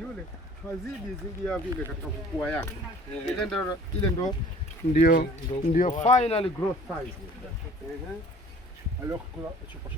yule hazidi zidi ya vile katika kukua yake. Ile ndio final growth size. Alors que tu peux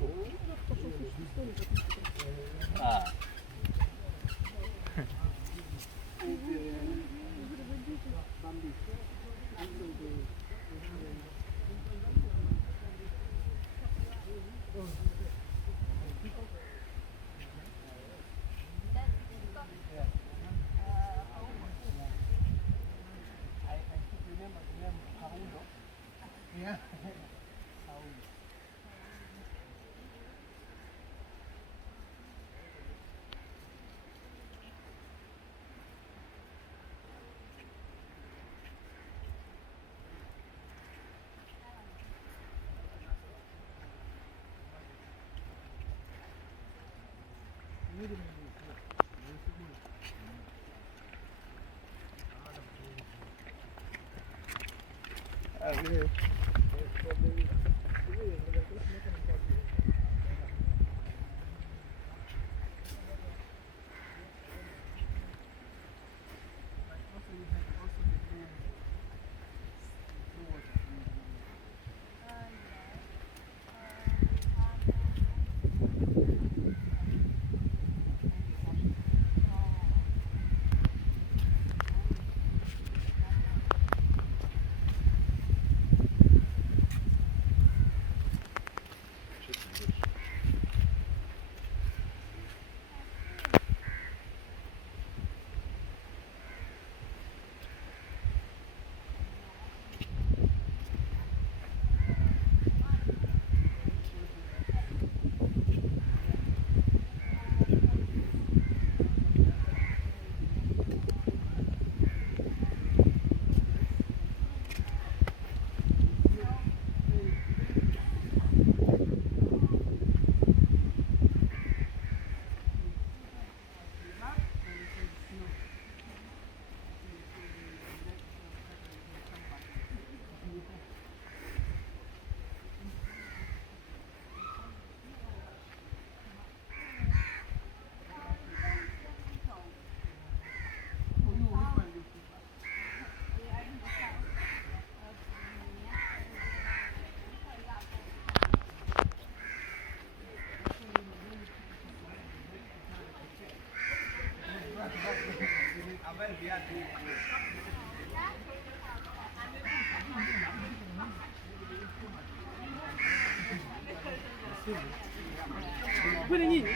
Kwani nini?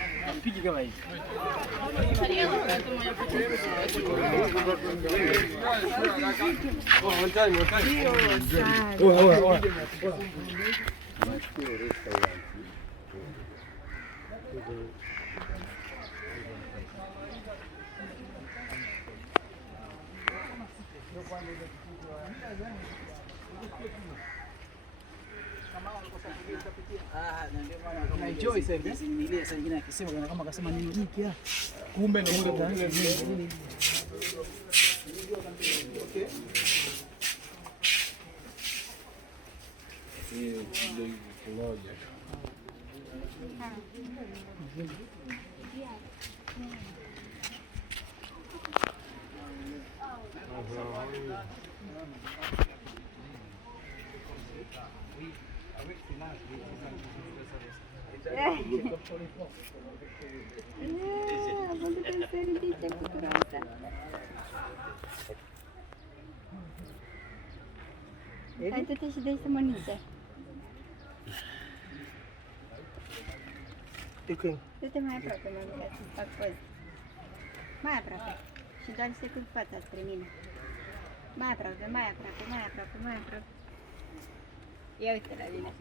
Pigi kama hivi. Na enjoy sasa ile sasa nyingine akisema kama akasema nini hiki kumbe ndio nini. Okay. Ndio moja. Hai tu și dai să mănânce. Du-te mai aproape, mămica, să-ți fac poze. Mai aproape. Și doar să cu fața spre mine. Mai aproape, mai aproape, mai aproape, mai aproape. Ia uite la mine.